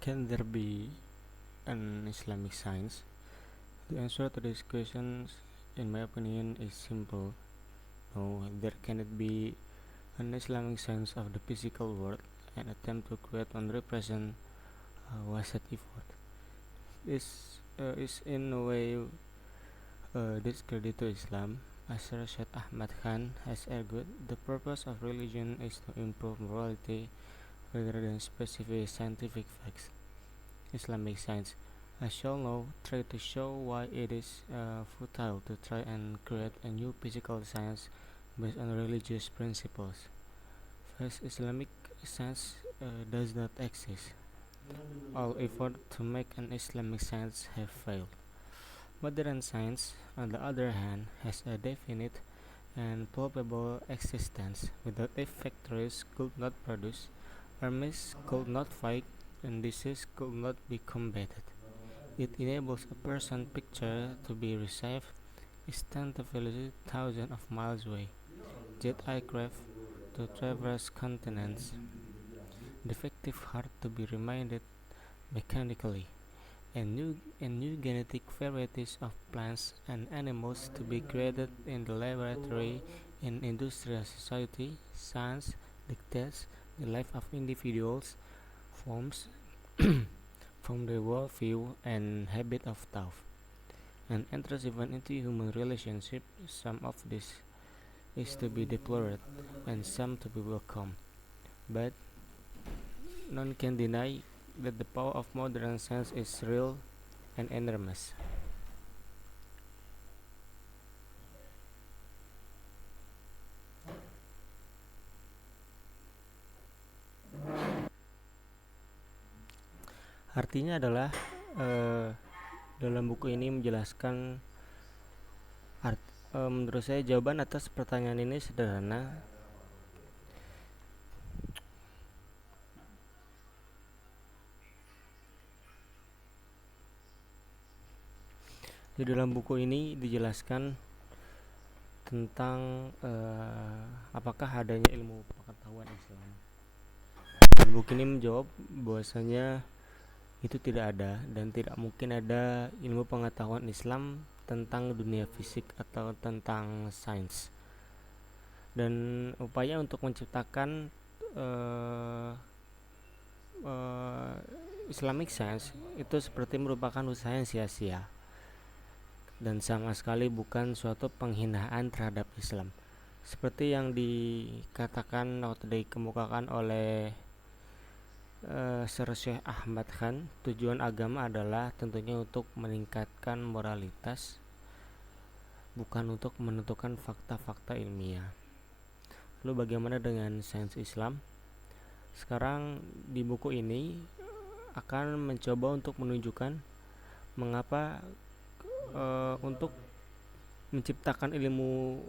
Can there be an Islamic science? The answer to this question, in my opinion, is simple. No, there cannot be an Islamic science of the physical world. An attempt to create and represent wasat effort is in a way discredit to Islam. As Rashid Ahmad Khan has argued, the purpose of religion is to improve morality rather than specify scientific facts. Islamic science, I shall now try to show why it is futile to try and create a new physical science based on religious principles. First, Islamic science does not exist. All effort to make an Islamic science have failed. Modern science, on the other hand, has a definite and palpable existence. Without it, factories could not produce, armies could not fight, and disease could not be combated. It enables a person picture to be received instantly thousands of miles away, jet aircraft to traverse continents, defective heart to be reminded mechanically, and new genetic varieties of plants and animals to be created in the laboratory. In industrial society, science dictates the life of individuals, forms from the worldview and habit of thought, and enters even into human relationship. Some of this is to be deplored, and some to be welcomed. But none can deny that the power of modern science is real and enormous. Artinya adalah eh, dalam buku ini menjelaskan art, menurut saya jawaban atas pertanyaan ini sederhana. Di dalam buku ini dijelaskan tentang apakah adanya ilmu pengetahuan Islam. Dan buku ini menjawab bahwasanya itu tidak ada dan tidak mungkin ada ilmu pengetahuan Islam tentang dunia fisik atau tentang sains. Dan upaya untuk menciptakan uh, uh, Islamic science itu seperti merupakan usaha yang sia-sia dan sama sekali bukan suatu penghinaan terhadap Islam. Seperti yang dikatakan atau dikemukakan oleh Sir Syekh Ahmad Khan, tujuan agama adalah tentunya untuk meningkatkan moralitas, bukan untuk menentukan fakta-fakta ilmiah. Lalu bagaimana dengan sains Islam? Sekarang di buku ini akan mencoba untuk menunjukkan mengapa untuk menciptakan ilmu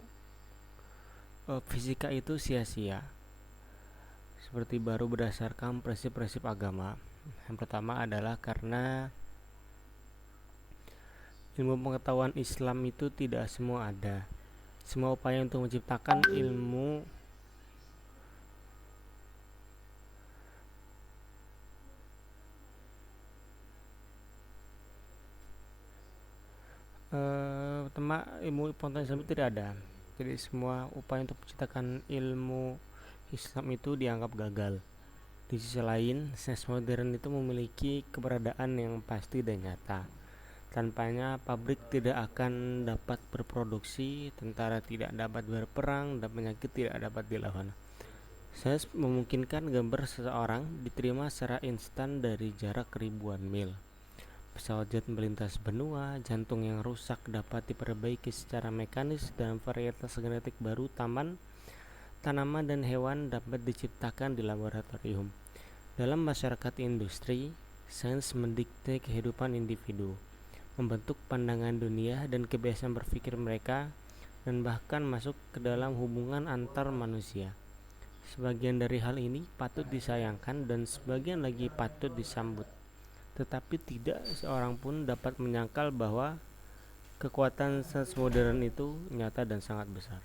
fisika itu sia-sia. Seperti baru berdasarkan prinsip-prinsip agama. Yang pertama adalah karena ilmu pengetahuan Islam itu tidak semua ada. Semua upaya untuk menciptakan ilmu ilmu pengetahuan Islam itu tidak ada. Jadi semua upaya untuk menciptakan ilmu Islam itu dianggap gagal. Di sisi lain, sains modern itu memiliki keberadaan yang pasti dan nyata. Tanpanya pabrik tidak akan dapat berproduksi, tentara tidak dapat berperang, dan penyakit tidak dapat dilawan. Sains memungkinkan gambar seseorang diterima secara instan dari jarak ribuan mil. Pesawat jet melintas benua, jantung yang rusak dapat diperbaiki secara mekanis, dan varietas genetik baru tanaman dan hewan dapat diciptakan di laboratorium. Dalam masyarakat industri, sains mendikte kehidupan individu, membentuk pandangan dunia dan kebiasaan berpikir mereka, dan bahkan masuk ke dalam hubungan antar manusia. Sebagian dari hal ini patut disayangkan dan sebagian lagi patut disambut. Tetapi tidak seorang pun dapat menyangkal bahwa kekuatan sains modern itu nyata dan sangat besar.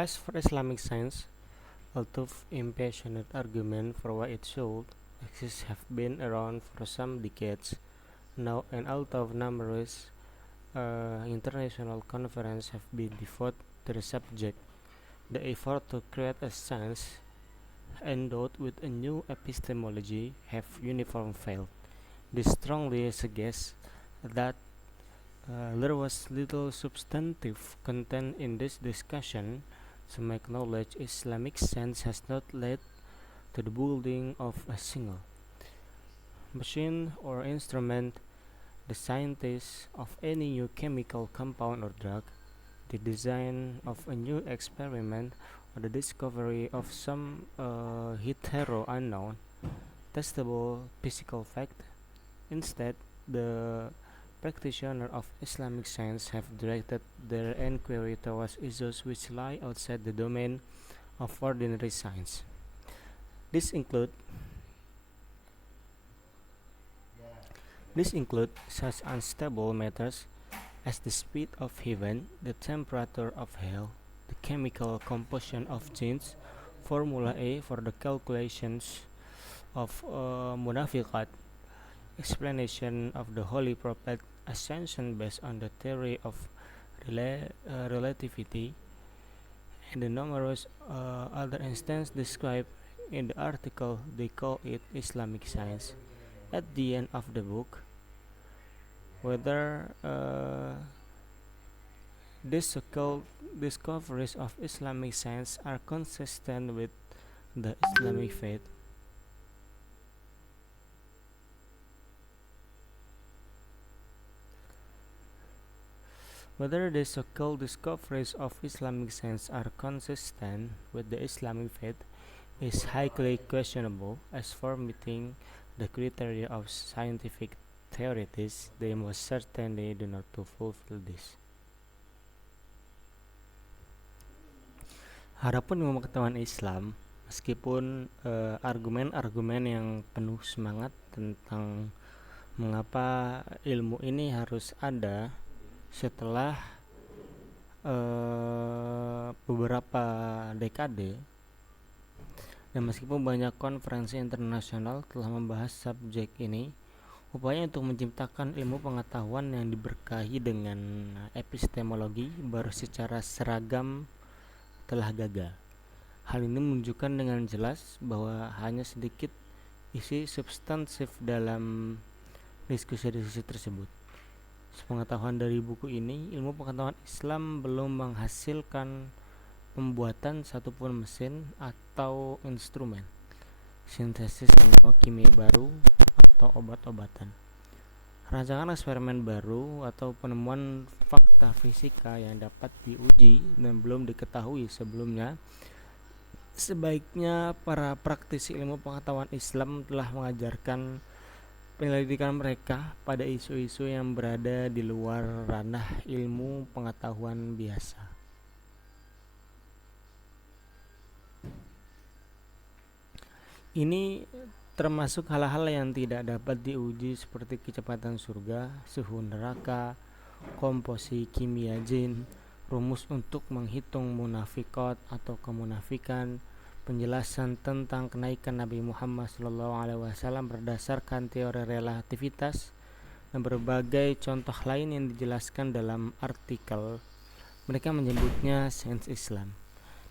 As for Islamic science, although impassioned argument for why it should exist have been around for some decades now, and although numerous international conferences have been devoted to the subject, the effort to create a science endowed with a new epistemology have uniformly failed. This strongly suggests that there was little substantive content in this discussion. To acknowledge Islamic science has not led to the building of a single machine or instrument, the scientist of any new chemical compound or drug, the design of a new experiment, or the discovery of some hitherto unknown, testable physical fact. Instead, the practitioners of Islamic science have directed their inquiry towards issues which lie outside the domain of ordinary science. This include These include such unstable matters as the speed of heaven, the temperature of hell, the chemical composition of genes, Formula A for the calculations of munafiqat, explanation of the Holy Prophet ascension based on the theory of relativity, and the numerous other instances described in the article. They call it Islamic science. At the end of the book, whether these so-called discoveries of Islamic science are consistent with the Islamic faith, whether the so-called discoveries of Islamic science are consistent with the Islamic faith is highly questionable. As for meeting the criteria of scientific theorists, they most certainly do not to fulfill this. Harapun ilmu pengetahuan Islam, meskipun argumen-argumen yang penuh semangat tentang mengapa ilmu ini harus ada setelah beberapa dekade, dan meskipun banyak konferensi internasional telah membahas subjek ini, upaya untuk menciptakan ilmu pengetahuan yang diberkahi dengan epistemologi baru secara seragam telah gagal. Hal ini menunjukkan dengan jelas bahwa hanya sedikit isi substansif dalam diskusi-diskusi tersebut. Sepengetahuan dari buku ini, ilmu pengetahuan Islam belum menghasilkan pembuatan satupun mesin atau instrumen, sintesis senyawa kimia baru, atau obat-obatan, rancangan eksperimen baru, atau penemuan fakta fisika yang dapat diuji dan belum diketahui sebelumnya. Sebaiknya para praktisi ilmu pengetahuan Islam telah mengajarkan penyelidikan mereka pada isu-isu yang berada di luar ranah ilmu pengetahuan biasa. Ini termasuk hal-hal yang tidak dapat diuji seperti kecepatan surga, suhu neraka, komposisi kimia jin, rumus untuk menghitung munafiqat atau kemunafikan, penjelasan tentang kenaikan Nabi Muhammad SAW berdasarkan teori relativitas, dan berbagai contoh lain yang dijelaskan dalam artikel. Mereka menyebutnya sains Islam.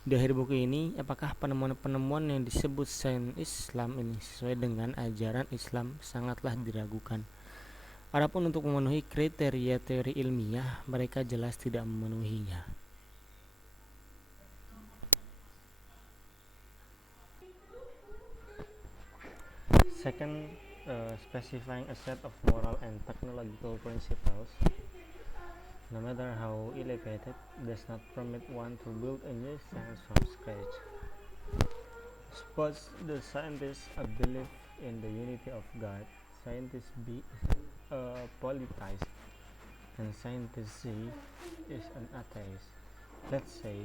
Di akhir buku ini, apakah penemuan-penemuan yang disebut sains Islam ini sesuai dengan ajaran Islam sangatlah diragukan. Adapun untuk memenuhi kriteria teori ilmiah, mereka jelas tidak memenuhinya. Second, specifying a set of moral and technological principles, no matter how elevated, does not permit one to build a new science from scratch. Suppose the scientists believe in the unity of God, scientist B is a polytheist, and scientist Z is an atheist. Let's say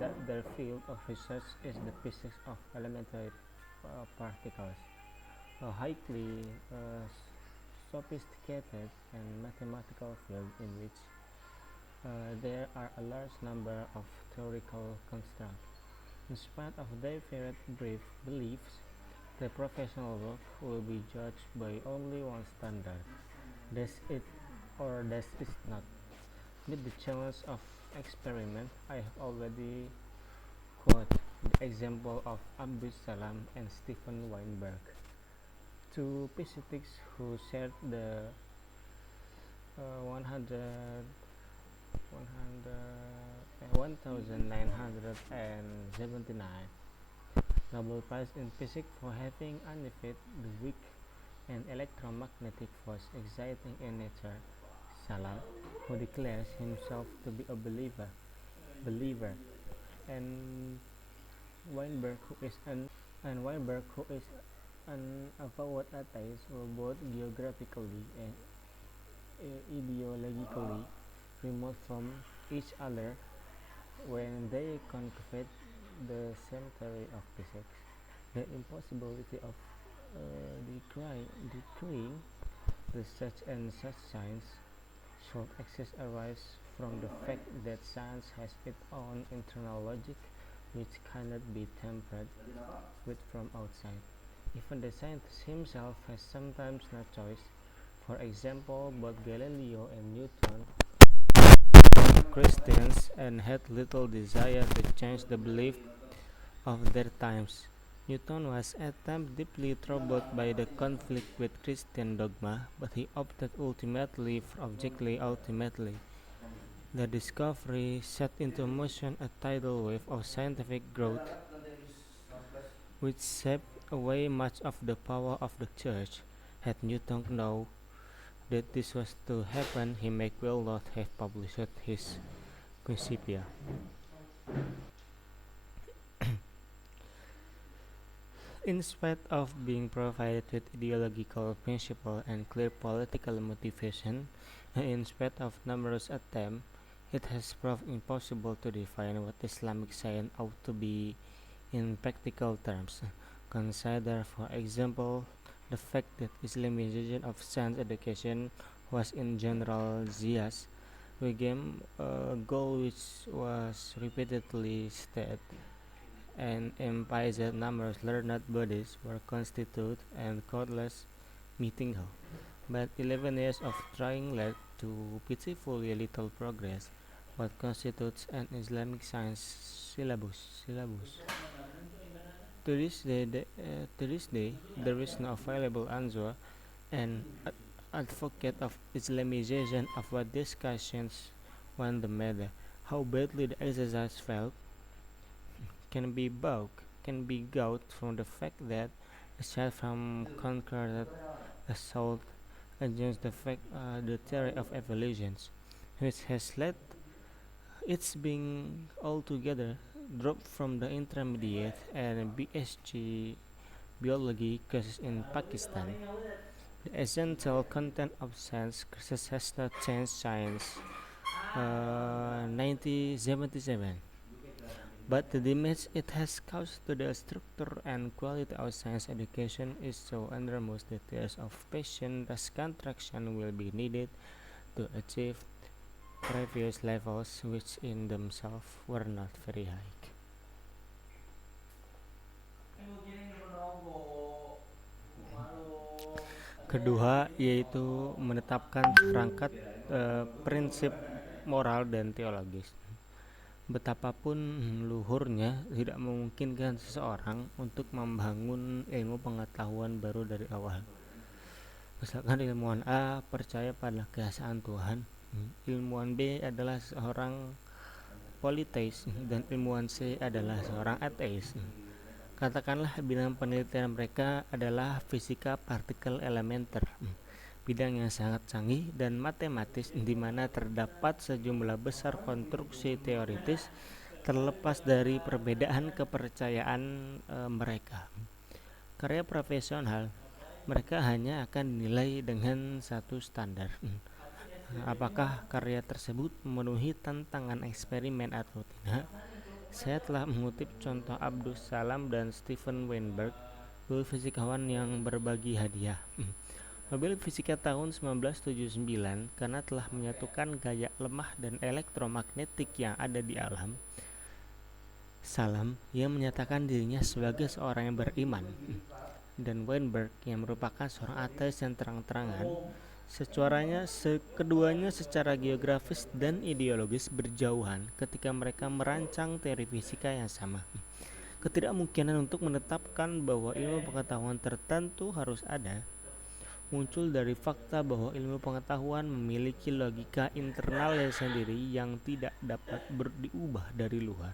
that their field of research is the physics of elementary particles, a highly sophisticated and mathematical field in which There are a large number of theoretical constructs. In spite of their varied beliefs, the professional work will be judged by only one standard. Does it or does it not meet the challenge of experiment? I have already quoted the example of Abdus Salam and Stephen Weinberg, two physicists who shared the 100 1979 Nobel Prize in Physics for having identified the weak and electromagnetic force exciting in nature. Salam, who declares himself to be a believer, and Weinberg, who is an avowed atheist, were both geographically and ideologically remote from each other when they conveyed the same theory of physics. The impossibility of decreeing the such and such science should exist arises from the fact that science has its own internal logic which cannot be tampered with from outside. Even the scientist himself has sometimes no choice. For example, both Galileo and Newton were Christians and had little desire to change the belief of their times. Newton was at times deeply troubled by the conflict with Christian dogma, but he opted ultimately for ultimately. The discovery set into motion a tidal wave of scientific growth which swept away much of the power of the church. Had Newton known that this was to happen, he may well not have published his Principia. In spite of being provided with ideological principle and clear political motivation, and in spite of numerous attempts, it has proved impossible to define what Islamic science ought to be in practical terms. Consider, for example, the fact that Islamization of science education was in general zealous, became a goal which was repeatedly stated and implies that numerous learned bodies were constituted and countless meeting held. But 11 years of trying led to pitifully little progress. What constitutes an Islamic science syllabus? To this day, there is no available answer, and advocate of Islamization of what discussions on the matter. How badly the exercise felt can be gauged from the fact that aside from concurrent assault against the theory of evolution, which has led its being altogether dropped from the intermediate and BSc biology courses in Pakistan. The essential content of science courses has not changed since 1977. But the damage it has caused to the structure and quality of science education is so enormous that years of patient contraction will be needed to achieve previous levels which in themselves were not very high. Kedua, yaitu menetapkan perangkat prinsip moral dan teologis. Betapapun luhurnya, tidak memungkinkan seseorang untuk membangun ilmu pengetahuan baru dari awal. Misalkan ilmuwan A percaya pada keesaan Tuhan, ilmuwan B adalah seorang politeis, dan ilmuwan C adalah seorang ateis. Katakanlah bidang penelitian mereka adalah fisika partikel elementer, bidang yang sangat canggih dan matematis di mana terdapat sejumlah besar konstruksi teoritis terlepas dari perbedaan kepercayaan mereka. Karya profesional mereka hanya akan dinilai dengan satu standar. Apakah karya tersebut memenuhi tantangan eksperimen atau tidak? Saya telah mengutip contoh Abdus Salam dan Stephen Weinberg, dua fisikawan yang berbagi hadiah. Nobel Fisika tahun 1979 karena telah menyatukan gaya lemah dan elektromagnetik yang ada di alam. Salam, ia menyatakan dirinya sebagai seorang yang beriman, dan Weinberg yang merupakan seorang ateis yang terang-terangan. Keduanya secara geografis dan ideologis berjauhan ketika mereka merancang teori fisika yang sama. Ketidakmungkinan untuk menetapkan bahwa ilmu pengetahuan tertentu harus ada muncul dari fakta bahwa ilmu pengetahuan memiliki logika internalnya sendiri yang tidak dapat diubah dari luar.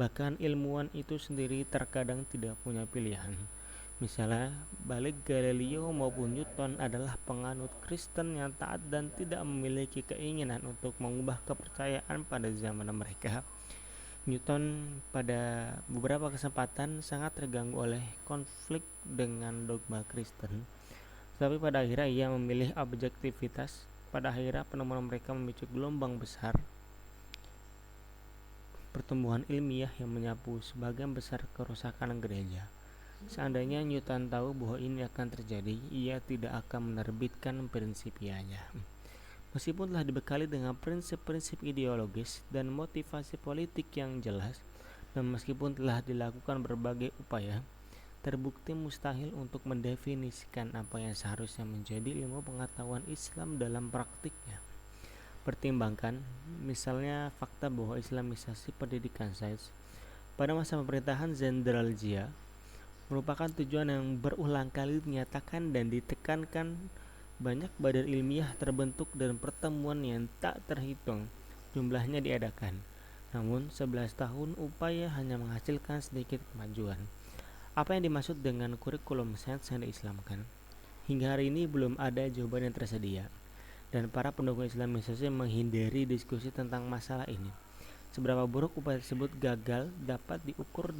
Bahkan ilmuwan itu sendiri terkadang tidak punya pilihan. Misalnya, balik Galileo maupun Newton adalah penganut Kristen yang taat dan tidak memiliki keinginan untuk mengubah kepercayaan pada zaman mereka. Newton pada beberapa kesempatan sangat terganggu oleh konflik dengan dogma Kristen, tetapi pada akhirnya ia memilih objektivitas. Pada akhirnya penemuan mereka memicu gelombang besar pertumbuhan ilmiah yang menyapu sebagian besar kerusakan gereja. Seandainya Newton tahu bahwa ini akan terjadi, ia tidak akan menerbitkan Principianya. Meskipun telah dibekali dengan prinsip-prinsip ideologis dan motivasi politik yang jelas, dan meskipun telah dilakukan berbagai upaya, terbukti mustahil untuk mendefinisikan apa yang seharusnya menjadi ilmu pengetahuan Islam dalam praktiknya. Pertimbangkan, misalnya fakta bahwa Islamisasi pendidikan sains pada masa pemerintahan Jenderal Zia merupakan tujuan yang berulang kali dinyatakan dan ditekankan. Banyak badan ilmiah terbentuk dan pertemuan yang tak terhitung jumlahnya diadakan. Namun 11 tahun upaya hanya menghasilkan sedikit kemajuan. Apa yang dimaksud dengan kurikulum sains yang diislamkan? Hingga hari ini belum ada jawaban yang tersedia, dan para pendukung Islamisasi menghindari diskusi tentang masalah ini. Seberapa buruk upaya tersebut gagal dapat diukur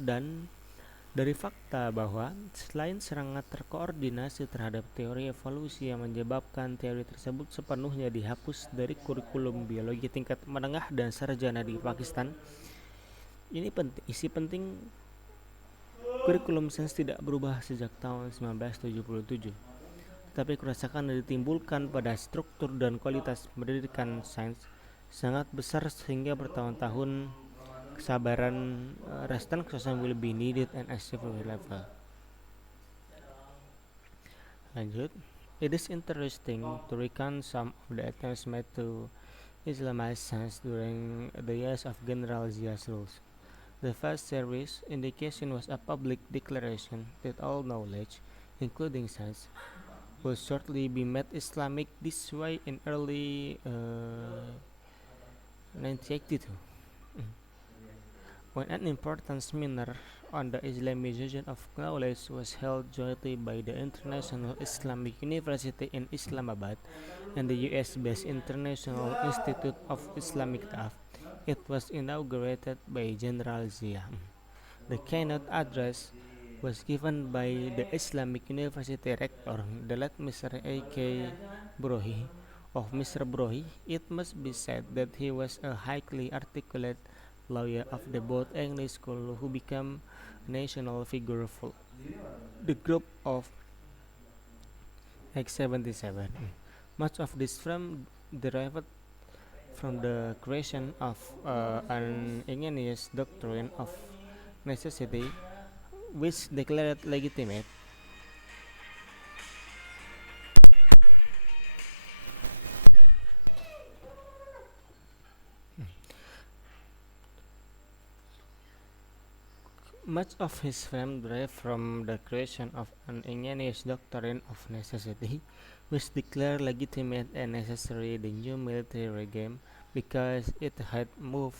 dari fakta bahwa selain serangan terkoordinasi terhadap teori evolusi yang menyebabkan teori tersebut sepenuhnya dihapus dari kurikulum biologi tingkat menengah dan sarjana di Pakistan, isi penting kurikulum sains tidak berubah sejak tahun 1977. Tetapi kerusakan yang ditimbulkan pada struktur dan kualitas pendidikan sains sangat besar sehingga bertahun-tahun kesabaran resident classroom will be needed and achievable level. Lanjut, it is interesting to recount some of the attempts made to Islamize science during the years of General Zia's rules. The first serious indication was a public declaration that all knowledge, including science, will shortly be made Islamic. This way in early 1982, when an important seminar on the Islamization of knowledge was held jointly by the International Islamic University in Islamabad and the US-based International Institute of Islamic Thought. It was inaugurated by General Zia. The keynote address was given by the Islamic University rector, the late Mr. A.K. Brohi. Of Mr. Brohi, it must be said that he was a highly articulate lawyer of the both English school who became a national figure for the group of X77. Much of this film derived from the creation of an ingenious doctrine of necessity which declared legitimate much of his film derived from the creation of an ingenious doctrine of necessity which declared legitimate and necessary the new military regime because it had moved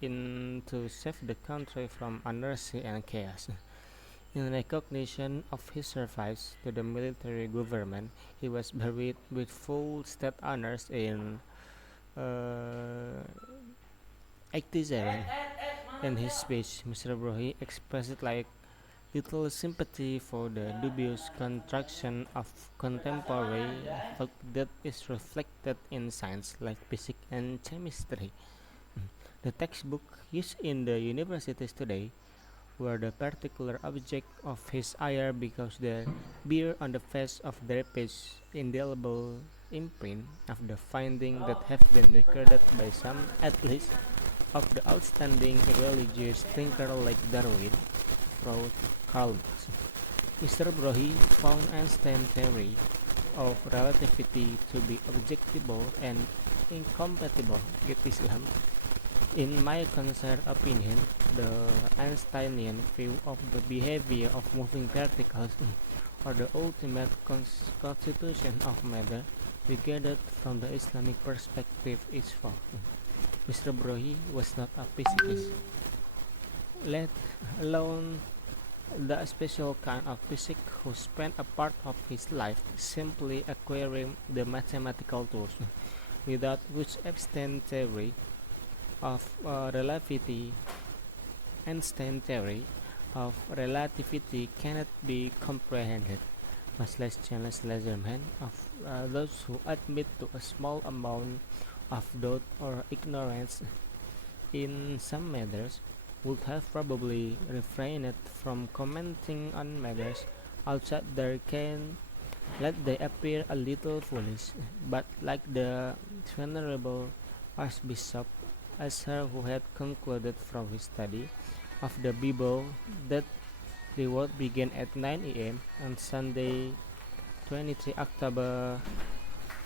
in to save the country from anarchy and chaos. In recognition of his service to the military government, he was buried with full state honors in 87. In his speech, Mr. Brohi expressed like little sympathy for the dubious construction of contemporary thought that is reflected in science like physics and chemistry. The textbook used in the universities today were the particular object of his ire because they bear on the face of their page indelible imprint of the finding that have been recorded by some at least of the outstanding religious thinker like Darwin, Karl Marx. Mr. Brohi found Einstein's theory of relativity to be objectable and incompatible with Islam. In my concerned opinion, the Einsteinian view of the behavior of moving particles, or the ultimate constitution of matter, regarded from the Islamic perspective, is false. Mr. Brohi was not a physicist, let alone the special kind of physicist who spent a part of his life simply acquiring the mathematical tools, without which Einstein's theory of relativity cannot be comprehended, much less Charles Lazarman, of those who admit to a small amount of doubt or ignorance in some matters would have probably refrained from commenting on matters outside their ken, let they appear a little foolish. But like the venerable Archbishop Asher, who had concluded from his study of the Bible that the world began at 9 a.m. on Sunday, 23 October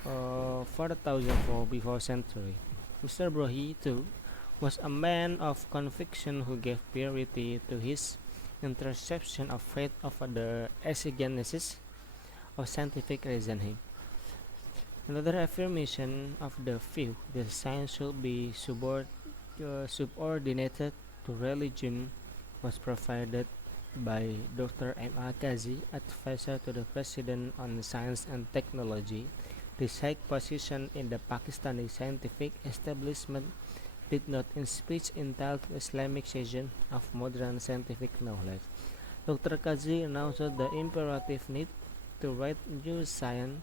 4004 before century. Mr. Brohi, too, was a man of conviction who gave priority to his interception of faith over the exegesis of scientific reasoning. Another affirmation of the view that science should be subordinated to religion was provided by Dr. M. A. Ghazi, advisor to the President on Science and Technology. This high position in the Pakistani scientific establishment did not in speech entitled Islamicization of modern scientific knowledge. Dr. Kazi announced the imperative need to write new science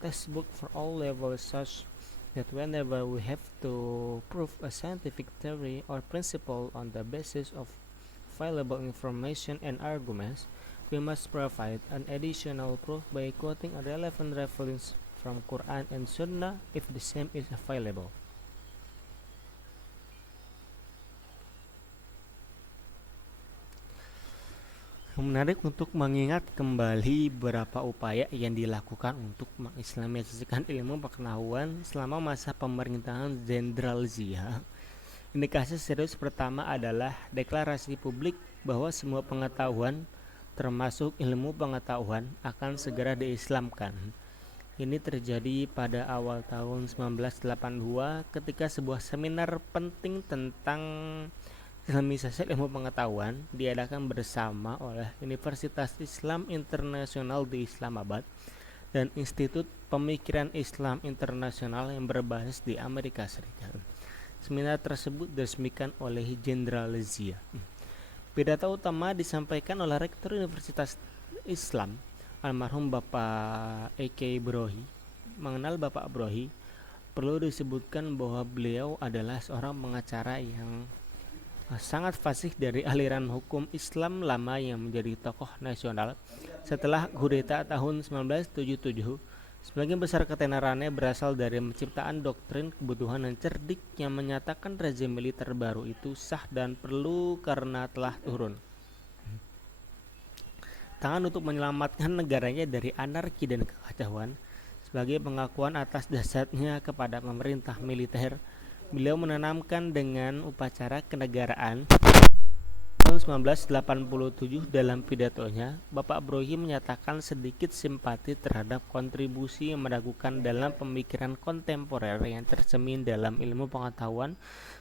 textbook for all levels such that whenever we have to prove a scientific theory or principle on the basis of available information and arguments, we must provide an additional proof by quoting a relevant reference from Quran and Sunnah if the same is available. Menarik untuk mengingat kembali beberapa upaya yang dilakukan untuk mengislamisasikan ilmu pengetahuan selama masa pemerintahan Jenderal Zia. Indikasi serius pertama adalah deklarasi publik bahwa semua pengetahuan, termasuk ilmu pengetahuan, akan segera diislamkan. Ini terjadi pada awal tahun 1982 ketika sebuah seminar penting tentang Islamisasi ilmu pengetahuan diadakan bersama oleh Universitas Islam Internasional di Islamabad dan Institut Pemikiran Islam Internasional yang berbasis di Amerika Serikat. Seminar tersebut diresmikan oleh Jenderal Zia. Pidato utama disampaikan oleh Rektor Universitas Islam, almarhum Bapak E.K. Brohi. Mengenal Bapak Brohi, perlu disebutkan bahwa beliau adalah seorang pengacara yang sangat fasih dari aliran hukum Islam lama yang menjadi tokoh nasional setelah kudeta tahun 1977. Sebagian besar ketenarannya berasal dari penciptaan doktrin kebutuhan yang cerdik yang menyatakan rezim militer baru itu sah dan perlu karena telah turun tangan untuk menyelamatkan negaranya dari anarki dan kekacauan. Sebagai pengakuan atas dasarnya kepada pemerintah militer, beliau menanamkan dengan upacara kenegaraan tahun 1987. Dalam pidatonya, Bapak Brohi menyatakan sedikit simpati terhadap kontribusi yang meragukan dalam pemikiran kontemporer yang tercermin dalam ilmu pengetahuan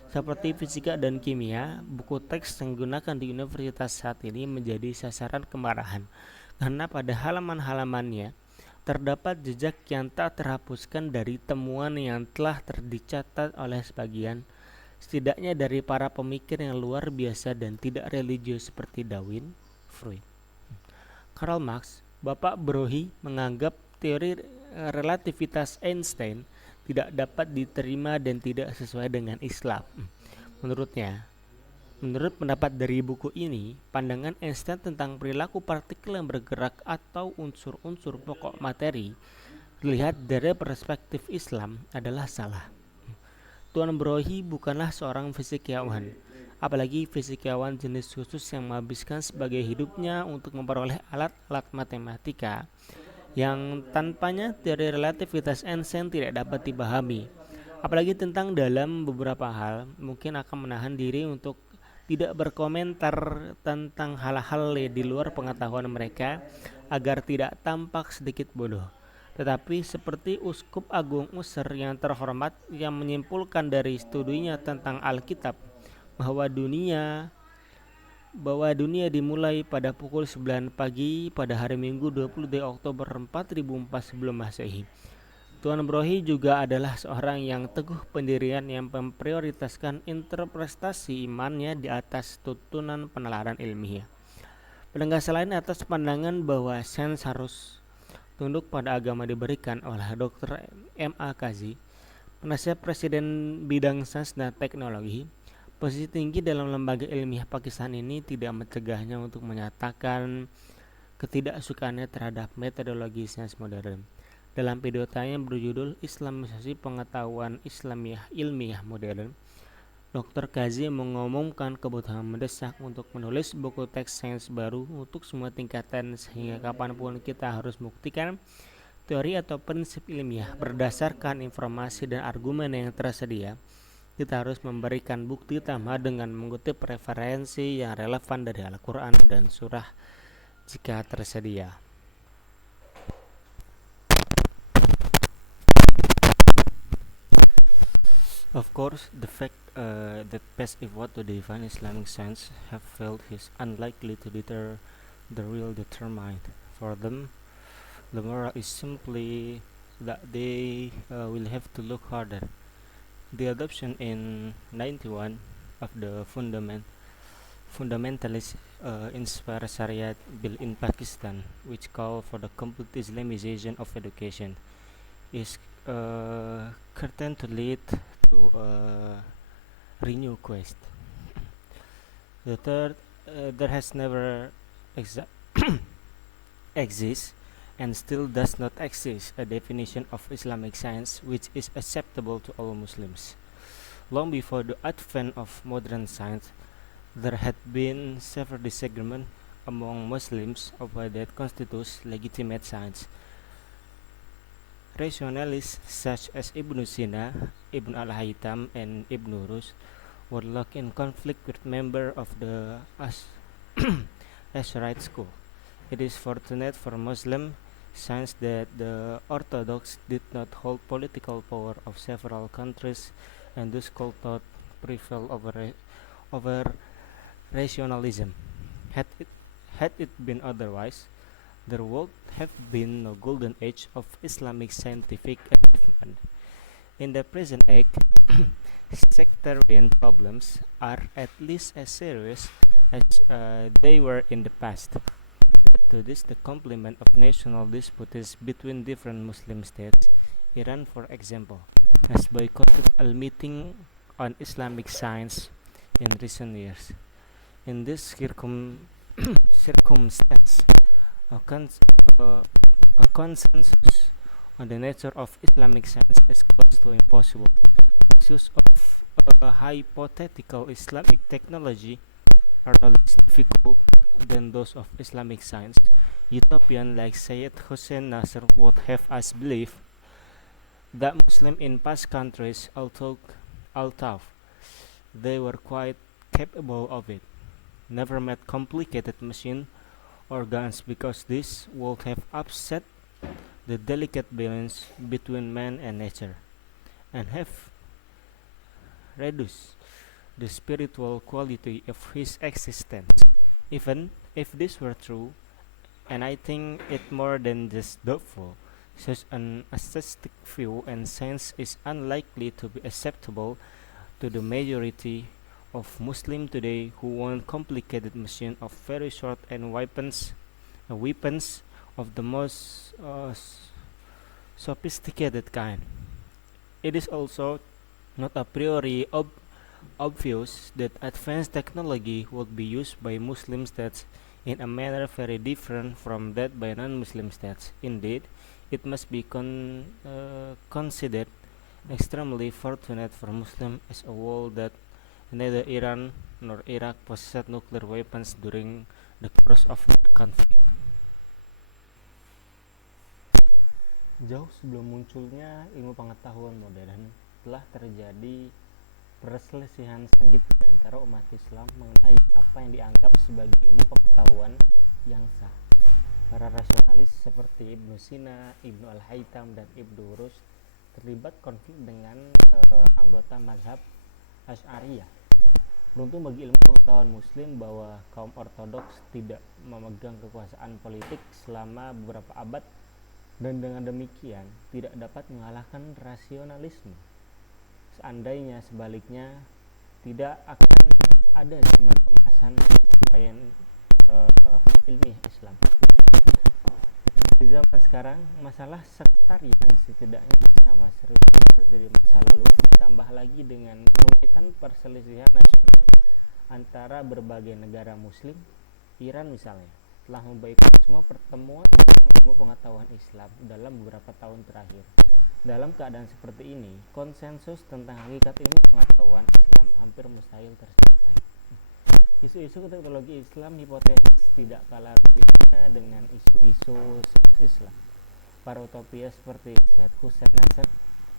seperti fisika dan kimia. Buku teks yang digunakan di universitas saat ini menjadi sasaran kemarahan karena pada halaman-halamannya terdapat jejak yang tak terhapuskan dari temuan yang telah dicatat oleh sebagian, setidaknya dari para pemikir yang luar biasa dan tidak religius seperti Darwin, Freud, Karl Marx. Bapak Brohi menganggap teori relativitas Einstein tidak dapat diterima dan tidak sesuai dengan Islam. Menurutnya, Menurut pendapat dari buku ini, pandangan Einstein tentang perilaku partikel yang bergerak atau unsur-unsur pokok materi dilihat dari perspektif Islam adalah salah. Tuan Brohi bukanlah seorang fisikawan, apalagi fisikawan jenis khusus yang menghabiskan sebagai hidupnya untuk memperoleh alat-alat matematika yang tanpanya teori relativitas Einstein tidak dapat dipahami. Apalagi tentang dalam beberapa hal, mungkin akan menahan diri untuk tidak berkomentar tentang hal-hal di luar pengetahuan mereka agar tidak tampak sedikit bodoh. Tetapi seperti Uskup Agung User yang terhormat yang menyimpulkan dari studinya tentang Alkitab bahwa dunia dimulai pada pukul 9 pagi pada hari Minggu 22 Oktober 4004 sebelum Masehi. Tuan Brohi juga adalah seorang yang teguh pendirian yang memprioritaskan interpretasi imannya di atas tuntunan penelaran ilmiah. Penegasan lain atas pandangan bahwa sains harus tunduk pada agama diberikan oleh Dr. M.A. Kazi, penasihat Presiden bidang sains dan teknologi. Posisi tinggi dalam lembaga ilmiah Pakistan ini tidak mencegahnya untuk menyatakan ketidaksukaannya terhadap metodologi sains modern. Dalam pidatonya berjudul Islamisasi Pengetahuan Islamiah Ilmiah Modern, Dr. Kazi mengumumkan kebutuhan mendesak untuk menulis buku teks sains baru untuk semua tingkatan sehingga kapanpun kita harus membuktikan teori atau prinsip ilmiah berdasarkan informasi dan argumen yang tersedia. Kita harus memberikan bukti utama dengan mengutip referensi yang relevan dari Al-Quran dan surah jika tersedia. Of course, the fact that past effort to define Islamic science have failed is unlikely to deter the real determined. For them, the moral is simply that they will have to look harder. The adoption in 91 of the fundamentalist inspired Sharia bill in Pakistan, which call for the complete Islamization of education, is certain to lead to a renewed quest. The third, there has never exist and still does not exist a definition of Islamic science which is acceptable to all Muslims. Long before the advent of modern science, there had been several disagreements among Muslims of what that constitutes legitimate science. Rationalists such as Ibn Sina, Ibn al-Haytham, and Ibn Rus were locked in conflict with members of the Ash'arite school. It is fortunate for Muslim science that the Orthodox did not hold political power of several countries, and thus could not prevail over rationalism. Had it been otherwise, there would have been no golden age of Islamic scientific achievement. In the present age, sectarian problems are at least as serious as they were in the past. Add to this the complement of national disputes between different Muslim states. Iran, for example, has boycotted a meeting on Islamic science in recent years. In this circumstance, a consensus on the nature of Islamic science is close to impossible. Issues of hypothetical Islamic technology are no less difficult than those of Islamic science. Utopian like Sayyid Hussein Nasr would have us believe that Muslims in past countries, although they were quite capable of it, never made complicated machine or guns because this would have upset the delicate balance between man and nature and have reduced the spiritual quality of his existence. Even if this were true, and I think it more than just doubtful, such an aesthetic view and sense is unlikely to be acceptable to the majority of Muslims today who want complicated machines of very short and weapons of the most sophisticated kind. It is also not a priori obvious that advanced technology would be used by Muslim states in a manner very different from that by non-Muslim states. Indeed, it must be considered extremely fortunate for Muslims as a whole that neither Iran nor Iraq possessed nuclear weapons during the course of the conflict. Jauh sebelum munculnya ilmu pengetahuan modern, telah terjadi perselisihan sengit di antara umat Islam mengenai apa yang dianggap sebagai ilmu pengetahuan yang sah. Para rasionalis seperti Ibnu Sina, Ibnu Al-Haytham, dan Ibnu Rushd terlibat konflik dengan anggota mazhab Asy'ariyah. Beruntung bagi ilmu pengetahuan Muslim bahwa kaum ortodoks tidak memegang kekuasaan politik selama beberapa abad, dan dengan demikian tidak dapat mengalahkan rasionalisme. Seandainya sebaliknya, tidak akan ada zaman kemasan pencapaian ilmiah Islam. Di zaman sekarang, masalah sektarian setidaknya sama serius seperti di masa lalu, ditambah lagi dengan kerumitan perselisihan nasional antara berbagai negara Muslim. Iran misalnya telah memboikot semua pertemuan ilmu pengetahuan Islam dalam beberapa tahun terakhir. Dalam keadaan seperti ini, konsensus tentang hakikat ilmu pengetahuan Islam hampir mustahil tercapai. Isu-isu teknologi Islam hipotesis tidak kalah rumitnya dengan isu-isu Islam. Para utopia seperti Syed Hussein Nasr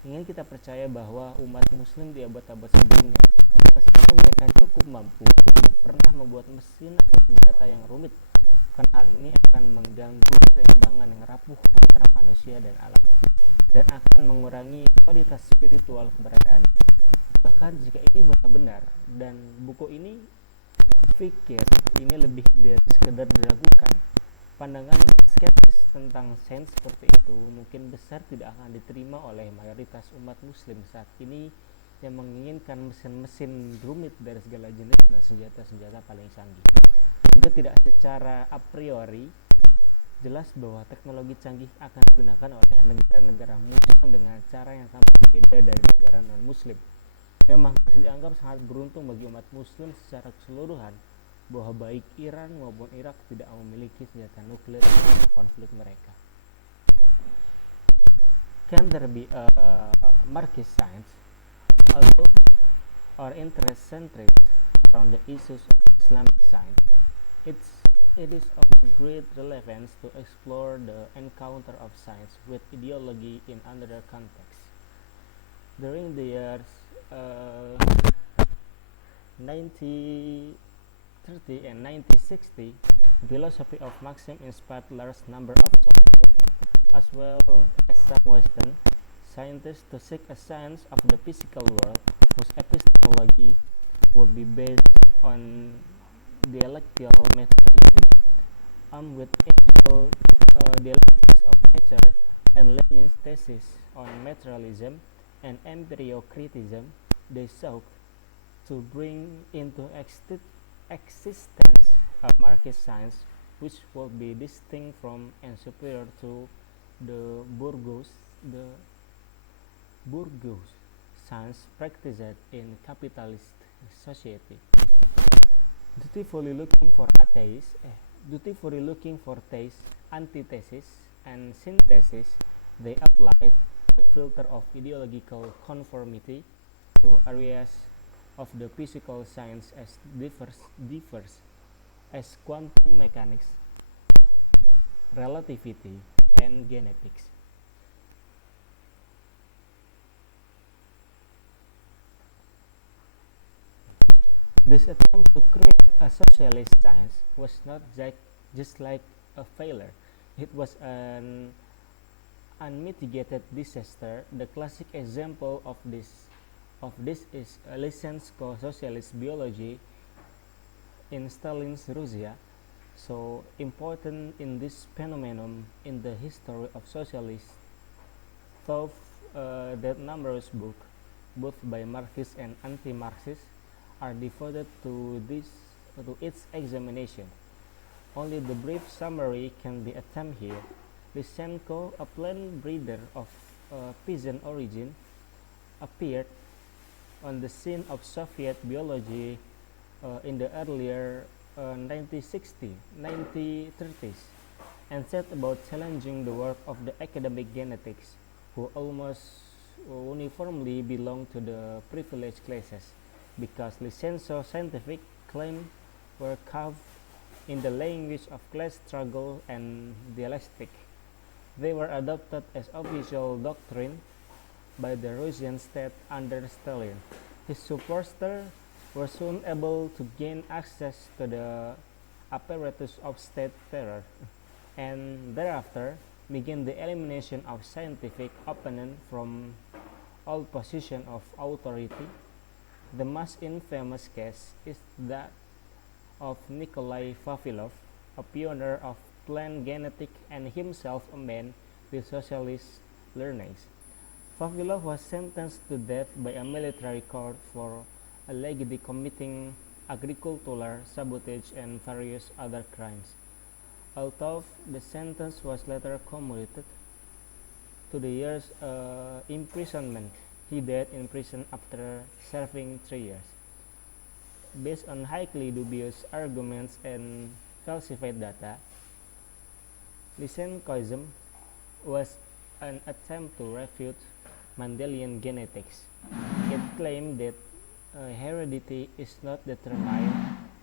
ingin kita percaya bahwa umat Muslim di abad-abad sebelumnya, meskipun mereka cukup mampu, tidak pernah membuat mesin atau senjata yang rumit, karena hal ini akan mengganggu keseimbangan yang rapuh antara manusia dan alam, dan akan mengurangi kualitas spiritual keberadaannya. Bahkan jika ini benar-benar, dan buku ini pikir ini lebih dari sekedar diragukan, pandangan skeptis tentang sains seperti itu mungkin besar tidak akan diterima oleh mayoritas umat Muslim saat ini yang menginginkan mesin-mesin rumit dari segala jenis dan senjata-senjata paling canggih. Juga tidak secara a priori jelas bahwa teknologi canggih akan digunakan oleh negara-negara Muslim dengan cara yang sangat berbeda dari negara non-Muslim. Memang masih dianggap sangat beruntung bagi umat Muslim secara keseluruhan bahwa baik Iran maupun Irak tidak memiliki senjata nuklir dalam konflik mereka. Can there be a Marxist science? Although our interest centers around the issues of Islamic science, it is of great relevance to explore the encounter of science with ideology in another context. During the years 1930 and 1960, the philosophy of Marxism inspired a large number of Soviet, as well as some Western, scientists to seek a science of the physical world whose epistemology would be based on dialectical materialism. With dialectics of nature and Lenin's thesis on materialism and empirio-criticism, they sought to bring into existence a Marxist science which would be distinct from and superior to the bourgeois science practiced in capitalist society. Dutifully looking for antithesis, and synthesis, they applied the filter of ideological conformity to areas of the physical science as diverse as quantum mechanics, relativity, and genetics. This attempt to create a socialist science was not just like a failure. It was an unmitigated disaster. The classic example of this is Lysenko socialist biology in Stalin's Russia. So important in this phenomenon in the history of socialist thought that numerous books, both by Marxist and anti-Marxist, are devoted to its examination. Only the brief summary can be attempted here. Lysenko, a plant breeder of peasant origin, appeared on the scene of Soviet biology in the earlier 1960s, 1930s, and set about challenging the work of the academic genetics, who almost uniformly belong to the privileged classes, because licensio scientific claims were carved in the language of class struggle and dialectic. They were adopted as official doctrine by the Russian state under Stalin. His supporters were soon able to gain access to the apparatus of state terror, and thereafter began the elimination of scientific opponents from all position of authority. The most infamous case is that of Nikolai Vavilov, a pioneer of plant genetics and himself a man with socialist learnings. Vavilov was sentenced to death by a military court for allegedly committing agricultural sabotage and various other crimes. Although the sentence was later commuted to the years imprisonment, he died in prison after serving 3 years. Based on highly dubious arguments and falsified data, Lysenkoism was an attempt to refute Mendelian genetics. It claimed that heredity is not determined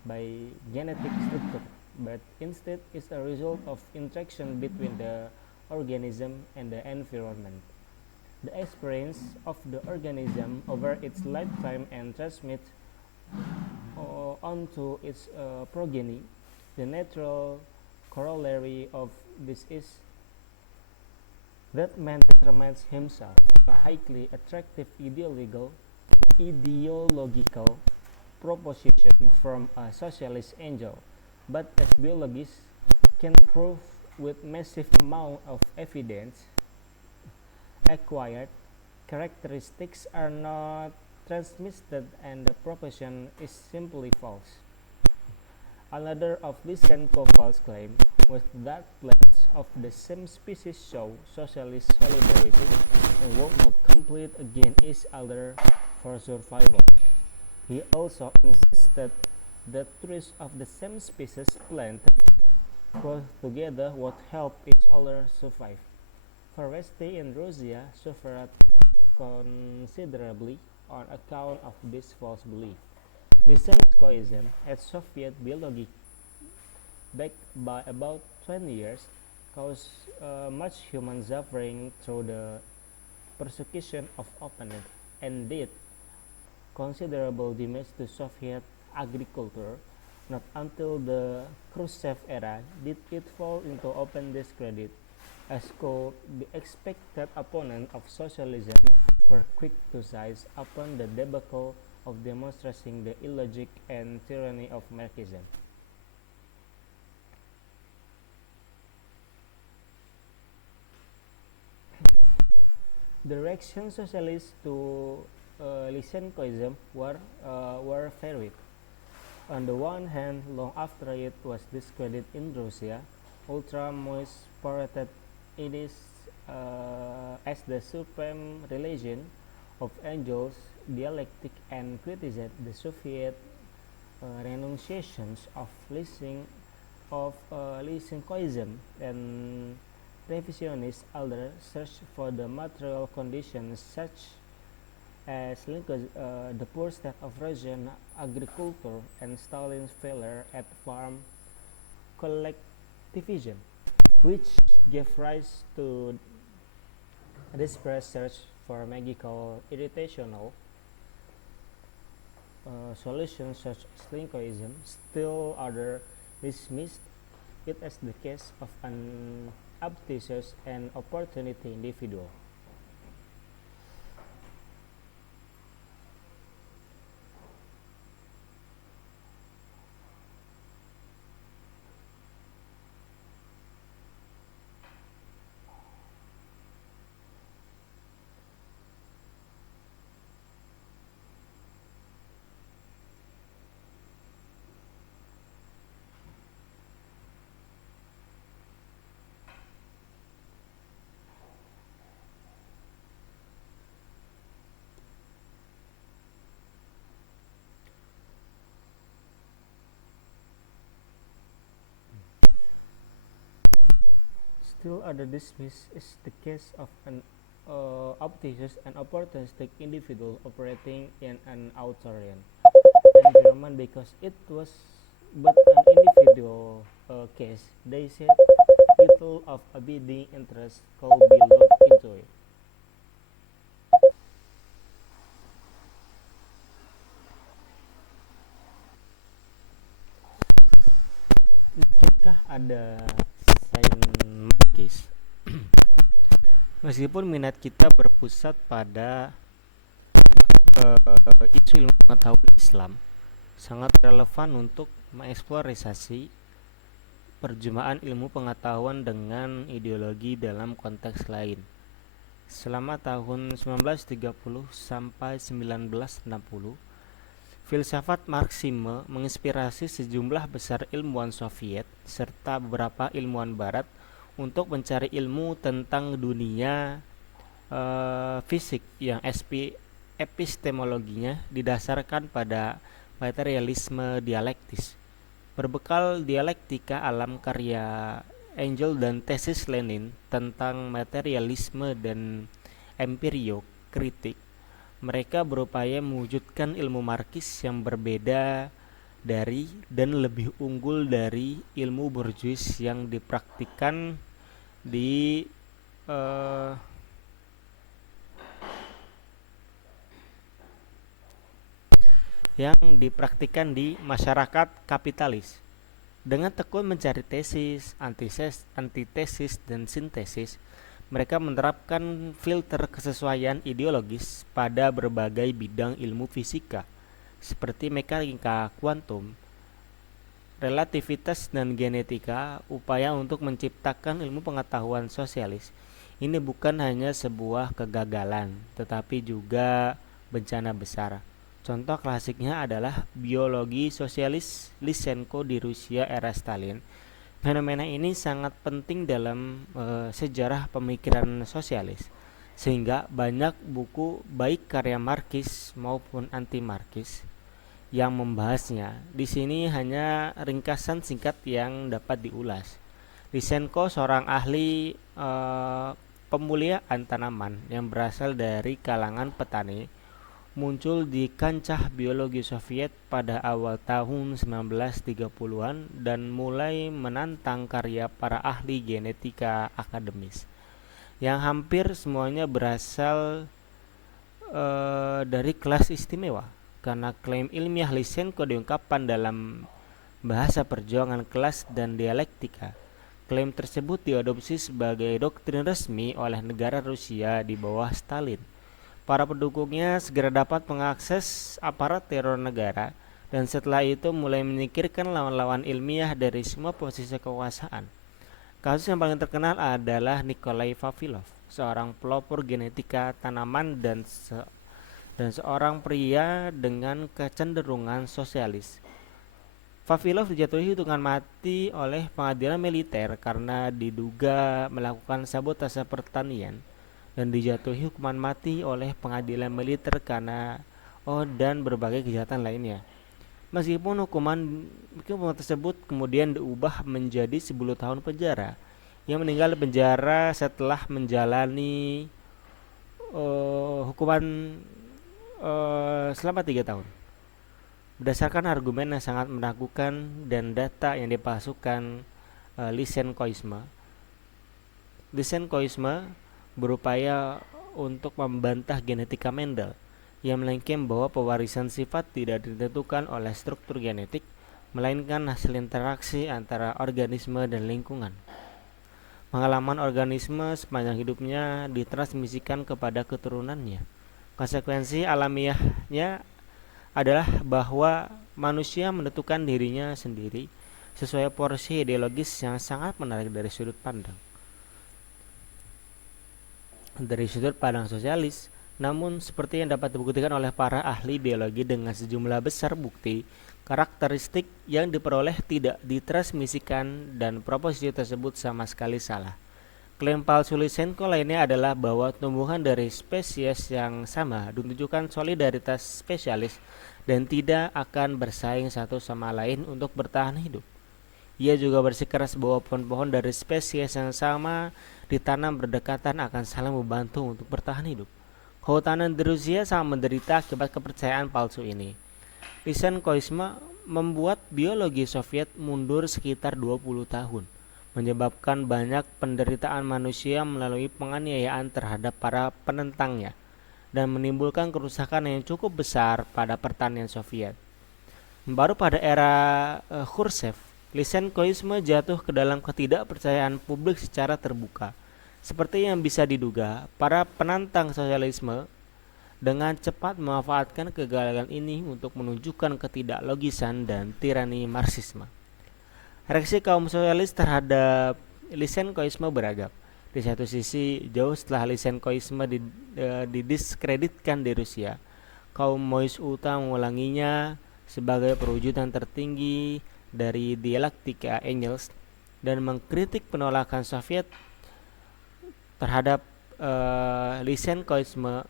by genetic structure, but instead is a result of interaction between the organism and the environment. The experience of the organism over its lifetime and transmit onto its progeny. The natural corollary of this is that man determines himself a highly attractive ideological proposition from a socialist angel, but as biologists can prove with massive amount of evidence, acquired characteristics are not transmitted and the proposition is simply false. Another of Lysenko's claims was that plants of the same species show socialist solidarity and would not compete against each other for survival. He also insisted that trees of the same species planted close together would help each other survive. Forestry in Russia suffered considerably on account of this false belief. Lysenkoism and Soviet biology back by about 20 years caused much human suffering through the persecution of opponents and did considerable damage to Soviet agriculture. Not until the Khrushchev era did it fall into open discredit, as could be expected. Opponents of socialism were quick to seize upon the debacle of demonstrating the illogic and tyranny of Marxism. The reaction socialists to Lysenkoism were varied. On the one hand, long after it was discredited in Russia, ultramoist paraded it is as the supreme religion of angels, dialectic, and criticized the Soviet renunciations of Lysenkoism and revisionist elder search for the material conditions such as the poor state of Russian agriculture and Stalin's failure at farm collectivism, which gave rise to a desperate search for magical irritational solutions such as Lincolnism. Still others dismissed it as the case of an ambitious and opportunity individual. still other dismiss is the case of an obtuse and opportunistic individual operating in an authoritarian environment because it was but an individual case. They said little of abiding interest could be looked into it. Jika ada sains magis, meskipun minat kita berpusat pada isu ilmu pengetahuan Islam, sangat relevan untuk mengeksplorasi perjumpaan ilmu pengetahuan dengan ideologi dalam konteks lain. Selama tahun 1930 sampai 1960, filsafat Marxisme menginspirasi sejumlah besar ilmuwan Soviet serta beberapa ilmuwan Barat untuk mencari ilmu tentang dunia fisik yang epistemologinya didasarkan pada materialisme dialektis. Berbekal dialektika alam karya Engels dan tesis Lenin tentang materialisme dan empirio kritik, mereka berupaya mewujudkan ilmu Marxis yang berbeda dari dan lebih unggul dari ilmu borjuis yang dipraktikkan di masyarakat kapitalis. Dengan tekun mencari tesis, antitesis, dan sintesis, mereka menerapkan filter kesesuaian ideologis pada berbagai bidang ilmu fisika, seperti mekanika kuantum, relativitas, dan genetika. Upaya untuk menciptakan ilmu pengetahuan sosialis ini bukan hanya sebuah kegagalan, tetapi juga bencana besar. Contoh klasiknya adalah biologi sosialis Lysenko di Rusia era Stalin. Fenomena ini sangat penting dalam sejarah pemikiran sosialis, sehingga banyak buku baik karya Marxis maupun anti-Marxis yang membahasnya. Di sini hanya ringkasan singkat yang dapat diulas. Lysenko seorang ahli pemuliaan tanaman yang berasal dari kalangan petani, muncul di kancah biologi Soviet pada awal tahun 1930-an dan mulai menantang karya para ahli genetika akademis yang hampir semuanya berasal dari kelas istimewa. Karena klaim ilmiah Lysenko diungkapkan dalam bahasa perjuangan kelas dan dialektika, klaim tersebut diadopsi sebagai doktrin resmi oleh negara Rusia di bawah Stalin. Para pendukungnya segera dapat mengakses aparat teror negara dan setelah itu mulai menyingkirkan lawan-lawan ilmiah dari semua posisi kekuasaan. Kasus yang paling terkenal adalah Nikolai Vavilov, seorang pelopor genetika tanaman dan seorang pria dengan kecenderungan sosialis. Vavilov dijatuhi hukuman mati oleh pengadilan militer karena diduga melakukan sabotase pertanian, dan dijatuhi hukuman mati oleh pengadilan militer karena dan berbagai kejahatan lainnya. Meskipun hukuman tersebut kemudian diubah menjadi 10 tahun penjara, ia meninggal di penjara setelah menjalani hukuman selama 3 tahun. Berdasarkan argumen yang sangat menakutkan dan data yang dipalsukan Lysenkoisme berupaya untuk membantah genetika Mendel yang mengklaim bahwa pewarisan sifat tidak ditentukan oleh struktur genetik, melainkan hasil interaksi antara organisme dan lingkungan. Pengalaman organisme sepanjang hidupnya ditransmisikan kepada keturunannya. Konsekuensi alamiahnya adalah bahwa manusia menentukan dirinya sendiri sesuai porsi ideologis yang sangat menarik dari sudut pandang sosialis. Namun seperti yang dapat dibuktikan oleh para ahli biologi dengan sejumlah besar bukti, karakteristik yang diperoleh tidak ditransmisikan dan proposisi tersebut sama sekali salah. Klaim palsu Lysenko lainnya adalah bahwa tumbuhan dari spesies yang sama menunjukkan solidaritas spesialis dan tidak akan bersaing satu sama lain untuk bertahan hidup. Ia juga bersikeras bahwa pohon-pohon dari spesies yang sama ditanam berdekatan akan saling membantu untuk bertahan hidup. Kehutanan di Rusia sangat menderita akibat kepercayaan palsu ini. Lysenkoisme membuat biologi Soviet mundur sekitar 20 tahun, menyebabkan banyak penderitaan manusia melalui penganiayaan terhadap para penentangnya, dan menimbulkan kerusakan yang cukup besar pada pertanian Soviet. Baru pada era Khrushchev, Lysenkoisme jatuh ke dalam ketidakpercayaan publik secara terbuka. Seperti yang bisa diduga, para penantang sosialisme dengan cepat memanfaatkan kegagalan ini untuk menunjukkan ketidaklogisan dan tirani Marxisme. Reaksi kaum sosialis terhadap Lysenkoisme beragam. Di satu sisi, jauh setelah Lysenkoisme didiskreditkan di Rusia, kaum Mois-Uta mengulanginya sebagai perwujudan tertinggi dari dialektika Engels dan mengkritik penolakan Soviet terhadap Lysenkoisme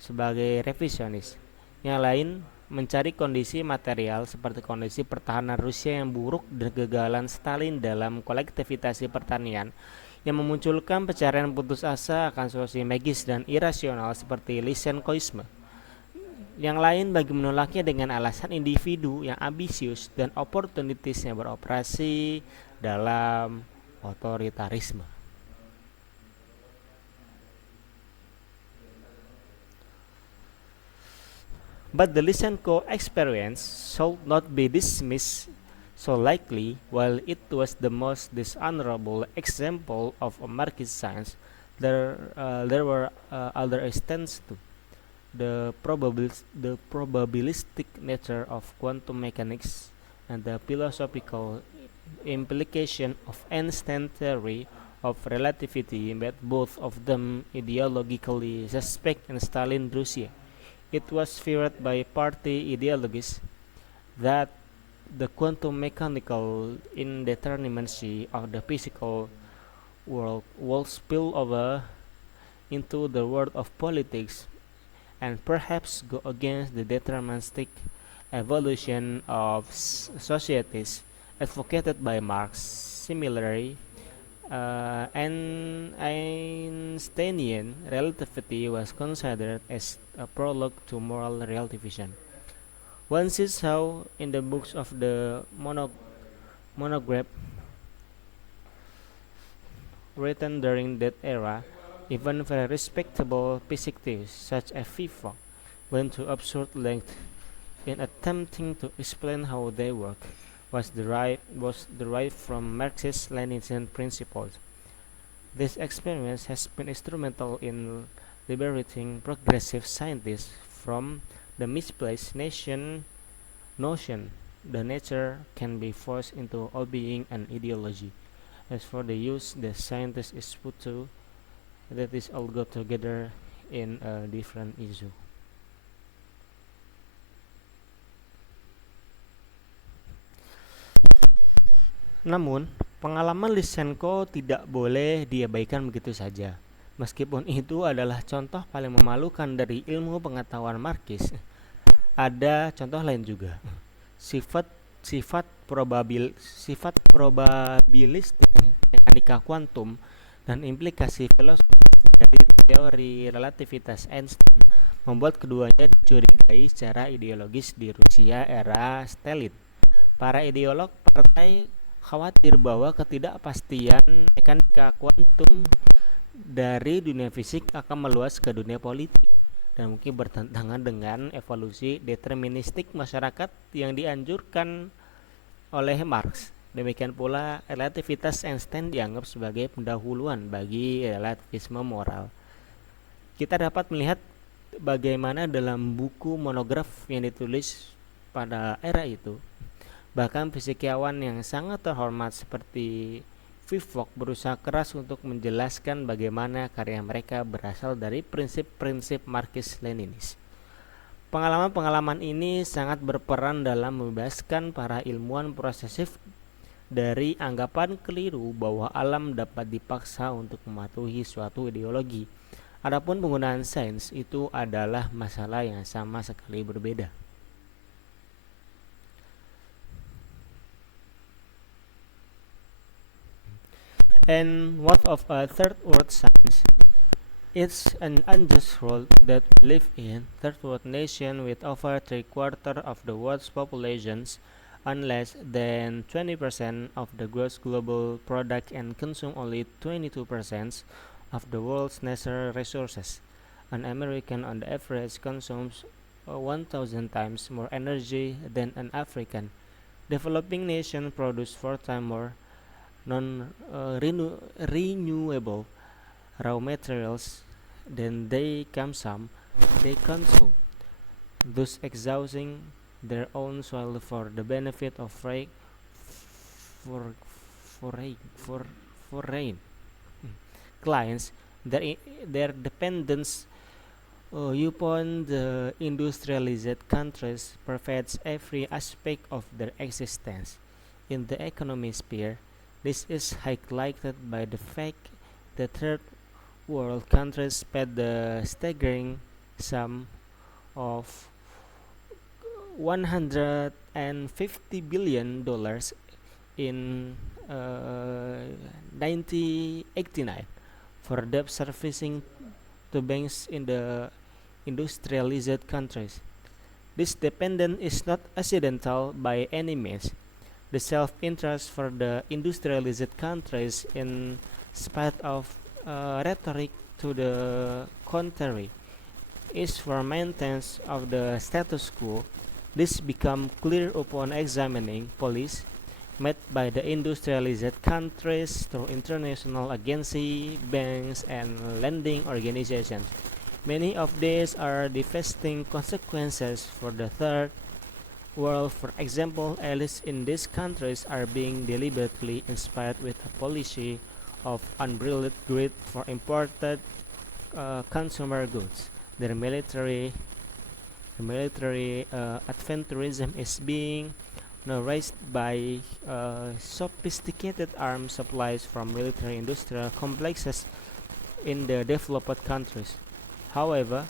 sebagai revisionis. Yang lain mencari kondisi material seperti kondisi pertahanan Rusia yang buruk dan kegagalan Stalin dalam kolektivitas pertanian yang memunculkan pencarian putus asa akan solusi magis dan irasional seperti Lysenkoisme. Yang lain bagi menolaknya dengan alasan individu yang ambisius dan oportunitisnya beroperasi dalam otoritarisme. But the Lysenko experience should not be dismissed so lightly. While it was the most dishonorable example of a Marxist science, there were other extents too. The probabilistic nature of quantum mechanics and the philosophical implication of Einstein theory of relativity made both of them ideologically suspect in Stalin Russia. It was feared by party ideologists that the quantum mechanical indeterminacy of the physical world will spill over into the world of politics and perhaps go against the deterministic evolution of societies advocated by Marx. Similarly, Einsteinian relativity was considered as a prologue to moral relativism. One sees how, in the books of the monograph written during that era, even very respectable physicists such as Vivek went to absurd lengths in attempting to explain how they work was derived from Marxist-Leninist principles. This experience has been instrumental in liberating progressive scientists from the misplaced notion that nature can be forced into obeying an ideology. As for the use the scientist is put to, that is all go together in a different issue. Namun, pengalaman Lysenko tidak boleh diabaikan begitu saja. Meskipun itu adalah contoh paling memalukan dari ilmu pengetahuan Marxis, ada contoh lain juga. Sifat probabilistik mekanika kuantum dan implikasi filosofis dari teori relativitas Einstein membuat keduanya dicurigai secara ideologis di Rusia era Stalin. Para ideolog partai khawatir bahwa ketidakpastian mekanika kuantum dari dunia fisik akan meluas ke dunia politik dan mungkin bertentangan dengan evolusi deterministik masyarakat yang dianjurkan oleh Marx. Demikian pula relativitas Einstein dianggap sebagai pendahuluan bagi relativisme moral. Kita dapat melihat bagaimana dalam buku monograf yang ditulis pada era itu, bahkan fisikawan yang sangat terhormat seperti Vivek berusaha keras untuk menjelaskan bagaimana karya mereka berasal dari prinsip-prinsip Marxis-Leninis. Pengalaman-pengalaman ini sangat berperan dalam membebaskan para ilmuwan prosesif dari anggapan keliru bahwa alam dapat dipaksa untuk mematuhi suatu ideologi. Adapun penggunaan sains itu adalah masalah yang sama sekali berbeda. And what of a third world science? It's an unjust world that we live in, third world nation with over three-quarters of the world's populations earn less than 20% of the gross global product and consume only 22% of the world's natural resources. An American on the average consumes 1,000 times more energy than an African. Developing nations produce four times more non-renewable raw materials than they consume, thus exhausting their own soil for the benefit of for for foreign clients. Their dependence upon the industrialized countries pervades every aspect of their existence. In the economic sphere, this is highlighted by the fact that third world countries paid the staggering sum of $150 billion in 1989 for debt servicing to banks in the industrialized countries. This dependence is not accidental by any means. The self-interest for the industrialized countries, in spite of rhetoric to the contrary, is for maintenance of the status quo. This become clear upon examining policies made by the industrialized countries through international agencies, banks, and lending organizations. Many of these are devastating consequences for the third world. For example, elites in these countries are being deliberately inspired with a policy of unbridled greed for imported consumer goods. Their military adventurism is being nourished by sophisticated arms supplies from military industrial complexes in the developed countries. However,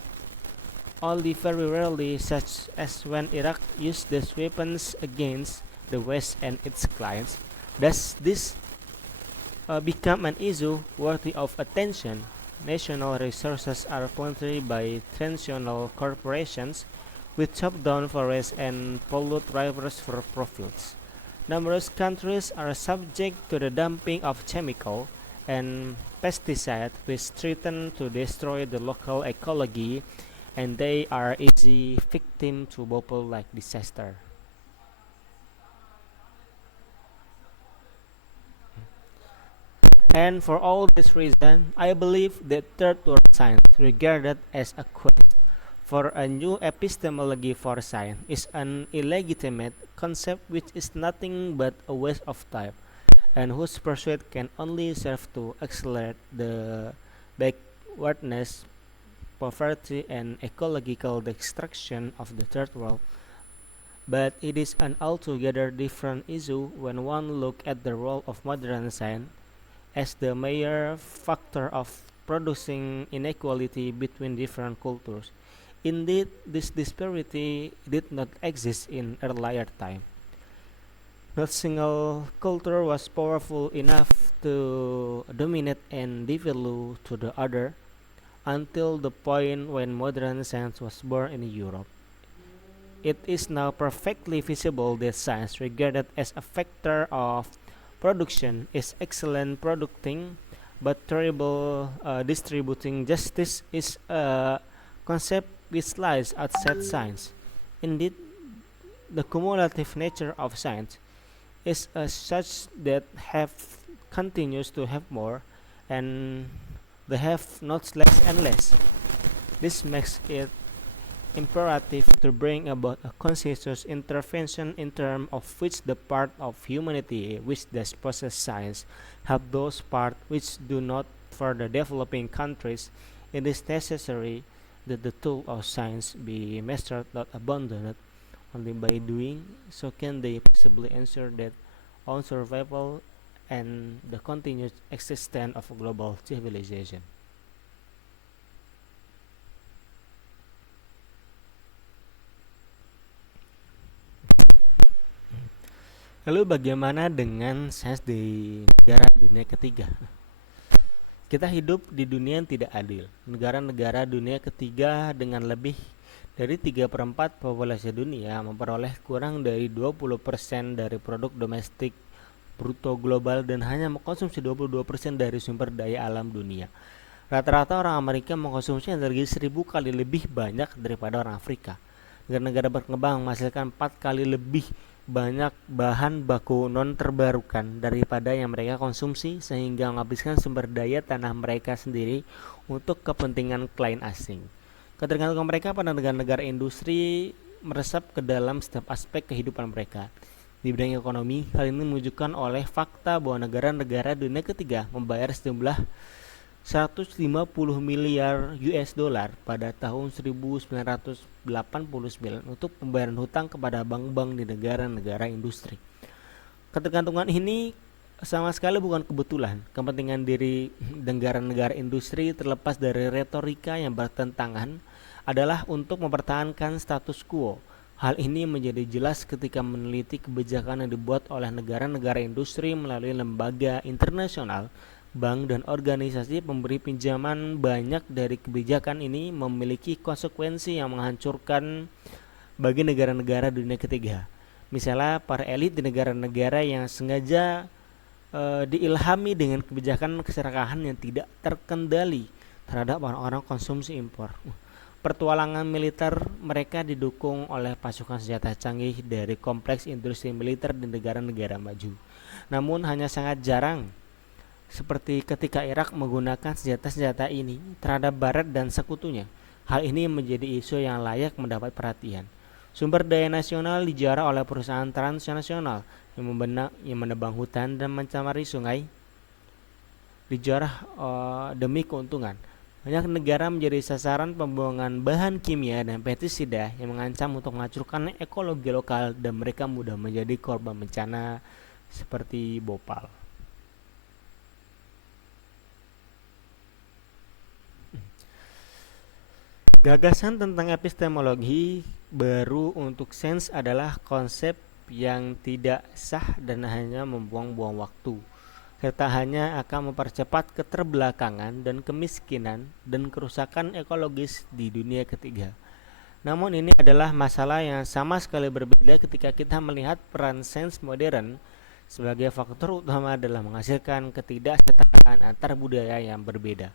only very rarely, such as when Iraq used these weapons against the West and its clients, does this become an issue worthy of attention. National resources are pointed by transnational corporations with chop down forests and pollute rivers for profits. Numerous countries are subject to the dumping of chemical and pesticides which threaten to destroy the local ecology, and they are easy victim to bubble like disaster. And for all this reason, I believe that third world science, regarded as a quest for a new epistemology for science, is an illegitimate concept which is nothing but a waste of time, and whose pursuit can only serve to accelerate the backwardness, poverty, and ecological destruction of the third world. But it is an altogether different issue when one looks at the role of modern science as the major factor of producing inequality between different cultures. Indeed, this disparity did not exist in earlier time. Not single culture was powerful enough to dominate and devalue to the other until the point when modern science was born in Europe. It is now perfectly visible that science, regarded as a factor of production, is excellent producing but terrible distributing. Justice is a concept which lies outside science. Indeed, the cumulative nature of science is such that have continues to have more, and the have not less and less. This makes it imperative to bring about a conscious intervention in terms of which the part of humanity which does possess science help those parts which do not. For the developing countries, it is necessary that the tool of science be mastered, not abandoned. Only by doing so can they possibly ensure that own survival and the continued existence of global civilization. Lalu bagaimana dengan sains di negara dunia ketiga? Kita hidup di dunia yang tidak adil. Negara-negara dunia ketiga dengan lebih dari 3/4 populasi dunia memperoleh kurang dari 20% dari produk domestik bruto global dan hanya mengkonsumsi 22% dari sumber daya alam dunia. Rata-rata orang Amerika mengkonsumsi energi 1000 kali lebih banyak daripada orang Afrika. Negara-negara berkembang menghasilkan 4 kali lebih banyak bahan baku non terbarukan daripada yang mereka konsumsi sehingga menghabiskan sumber daya tanah mereka sendiri untuk kepentingan klien asing. Ketergantungan mereka pada negara-negara industri meresap ke dalam setiap aspek kehidupan mereka. Di bidang ekonomi, hal ini menunjukkan oleh fakta bahwa negara-negara dunia ketiga membayar sejumlah 150 miliar US dollar pada tahun 1989 untuk pembayaran hutang kepada bank-bank di negara-negara industri. Ketergantungan ini sama sekali bukan kebetulan. Kepentingan diri negara-negara industri terlepas dari retorika yang bertentangan adalah untuk mempertahankan status quo. Hal ini menjadi jelas ketika meneliti kebijakan yang dibuat oleh negara-negara industri melalui lembaga internasional, bank, dan organisasi pemberi pinjaman. Banyak dari kebijakan ini memiliki konsekuensi yang menghancurkan bagi negara-negara dunia ketiga. Misalnya, para elit di negara-negara yang sengaja diilhami dengan kebijakan keserakahan yang tidak terkendali terhadap orang-orang konsumsi impor. Pertualangan militer mereka didukung oleh pasukan senjata canggih dari kompleks industri militer di negara-negara maju. Namun hanya sangat jarang, seperti ketika Irak menggunakan senjata-senjata ini terhadap Barat dan sekutunya. Hal ini menjadi isu yang layak mendapat perhatian. Sumber daya nasional dijarah oleh perusahaan transnasional yang menebang hutan dan mencemari sungai, dijarah demi keuntungan. Banyak negara menjadi sasaran pembuangan bahan kimia dan pestisida yang mengancam untuk menghancurkan ekologi lokal dan mereka mudah menjadi korban bencana seperti Bhopal. Gagasan tentang epistemologi baru untuk sains adalah konsep yang tidak sah dan hanya membuang-buang waktu, serta hanya akan mempercepat keterbelakangan dan kemiskinan dan kerusakan ekologis di dunia ketiga. Namun ini adalah masalah yang sama sekali berbeda ketika kita melihat peran sains modern sebagai faktor utama dalam menghasilkan ketidaksetaraan antar budaya yang berbeda.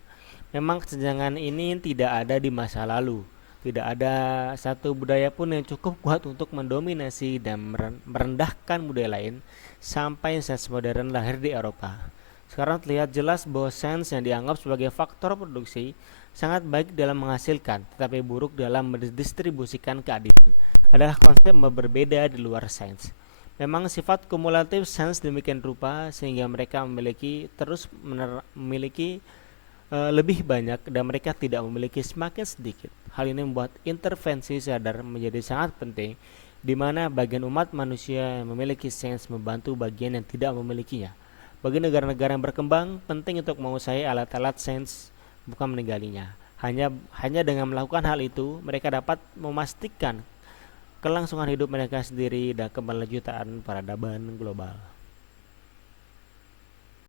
Memang kesenjangan ini tidak ada di masa lalu. Tidak ada satu budaya pun yang cukup kuat untuk mendominasi dan merendahkan budaya lain sampai sains modern lahir di Eropa. Sekarang terlihat jelas bahwa sains yang dianggap sebagai faktor produksi sangat baik dalam menghasilkan, tetapi buruk dalam mendistribusikan keadilan, adalah konsep berbeda di luar sains. Memang sifat kumulatif sains demikian rupa sehingga mereka memiliki lebih banyak dan mereka tidak memiliki semakin sedikit. Hal ini membuat intervensi sadar menjadi sangat penting, di mana bagian umat manusia yang memiliki sains membantu bagian yang tidak memilikinya. Bagi negara-negara yang berkembang, penting untuk menguasai alat-alat sains, bukan meninggalnya. Hanya dengan melakukan hal itu, mereka dapat memastikan kelangsungan hidup mereka sendiri dan keberlanjutan peradaban global.